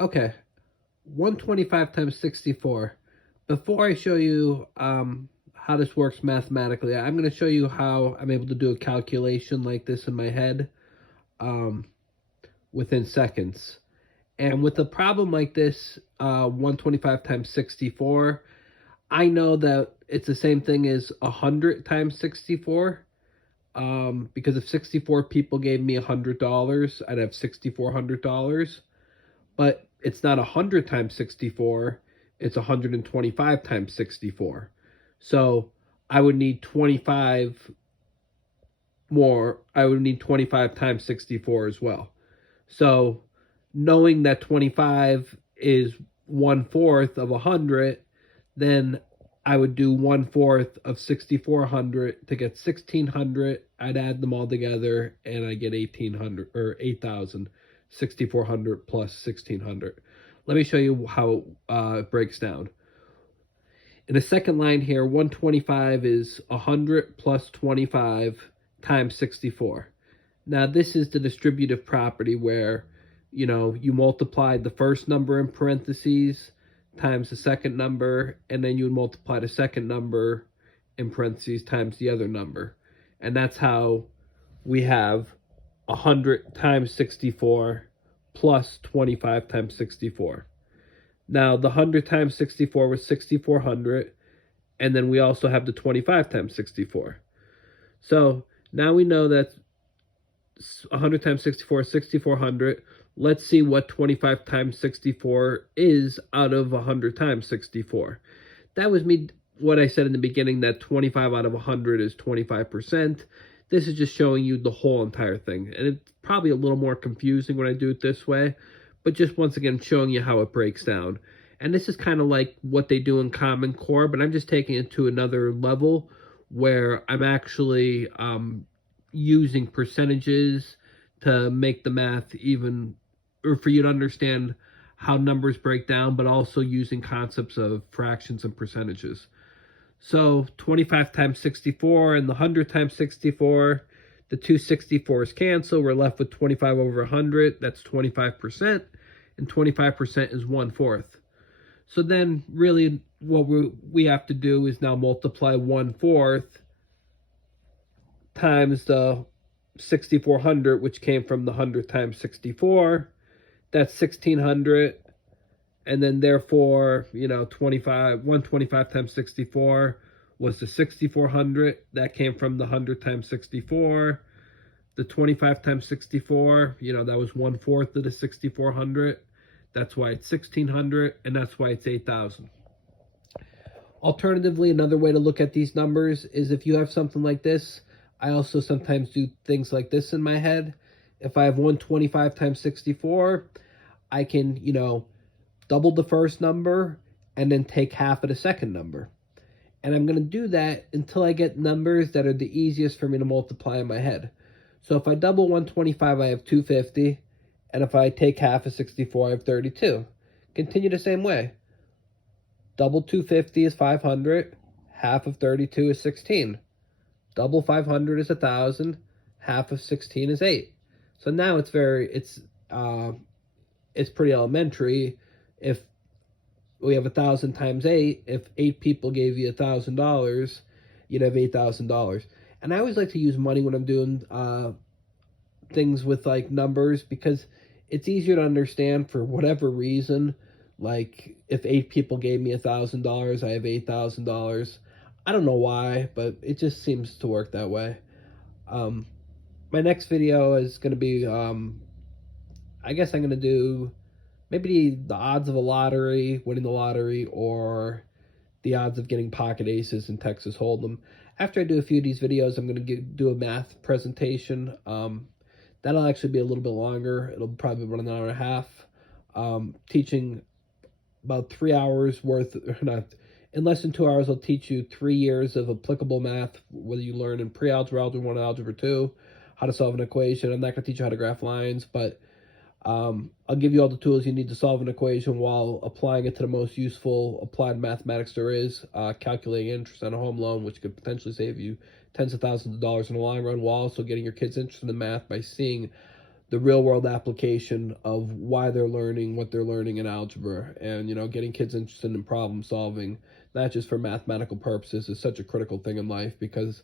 Okay, 125 times 64. Before I show you how this works mathematically, I'm going to show you how I'm able to do a calculation like this in my head um, within seconds. And with a problem like this, 125 times 64, I know that it's the same thing as 100 times 64. Because if 64 people gave me $100, I'd have $6,400. But it's not 100 times 64, it's 125 times 64. So I would need 25 more. I would need 25 times 64 as well. So knowing that 25 is one fourth of 100, then I would do one fourth of 6,400 to get 1,600. I'd add them all together and I get 1,800 or 8,000. 6,400 plus 1,600. Let me show you how it breaks down. In the second line here, 125 is 100 plus 25 times 64. Now this is the distributive property where, you multiplied the first number in parentheses times the second number, and then you would multiply the second number in parentheses times the other number. And that's how we have 100 times 64 plus 25 times 64. Now, the 100 times 64 was 6,400, and then we also have the 25 times 64. So now we know that 100 times 64 is 6,400. Let's see what 25 times 64 is out of 100 times 64. That was what I said in the beginning, that 25 out of 100 is 25%. This is just showing you the whole entire thing. And it's probably a little more confusing when I do it this way, but just once again showing you how it breaks down. And this is kind of like what they do in Common Core, but I'm just taking it to another level where I'm actually using percentages to make the math even, or for you to understand how numbers break down, but also using concepts of fractions and percentages. So 25 times 64 and the 100 times 64, the two 64s cancel. We're left with 25 over 100. That's 25%, and 25% is one fourth. So then really what we have to do is now multiply one fourth times the 6,400, which came from the 100 times 64. That's 1,600. And then therefore, 125 times 64 was the 6,400. That came from the 100 times 64. The 25 times 64, that was one fourth of the 6,400. That's why it's 1,600, and that's why it's 8,000. Alternatively, another way to look at these numbers is if you have something like this, I also sometimes do things like this in my head. If I have 125 times 64, I can, double the first number and then take half of the second number. And I'm going to do that until I get numbers that are the easiest for me to multiply in my head. So if I double 125, I have 250. And if I take half of 64, I have 32. Continue the same way. Double 250 is 500. Half of 32 is 16. Double 500 is 1,000. Half of 16 is 8. So now it's pretty elementary. If we have 1,000 times 8, if 8 people gave you $1,000, you'd have $8,000. And I always like to use money when I'm doing things with like numbers, because it's easier to understand for whatever reason. Like if 8 people gave me $1,000, I have $8,000. I don't know why, but it just seems to work that way. My next video is going to be, I guess I'm going to do maybe the odds of a lottery, winning the lottery, or the odds of getting pocket aces in Texas Hold'em. After I do a few of these videos, I'm going to do a math presentation. That'll actually be a little bit longer. It'll probably run an hour and a half. Teaching about 3 hours worth, not in less than 2 hours. I'll teach you 3 years of applicable math, whether you learn in pre-algebra, algebra 1, algebra 2, how to solve an equation. I'm not going to teach you how to graph lines, but I'll give you all the tools you need to solve an equation while applying it to the most useful applied mathematics there is, calculating interest on a home loan, which could potentially save you tens of thousands of dollars in the long run, while also getting your kids interested in math by seeing the real world application of why they're learning what they're learning in algebra, and getting kids interested in problem solving, not just for mathematical purposes, is such a critical thing in life, because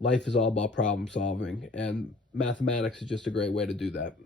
life is all about problem solving, and mathematics is just a great way to do that.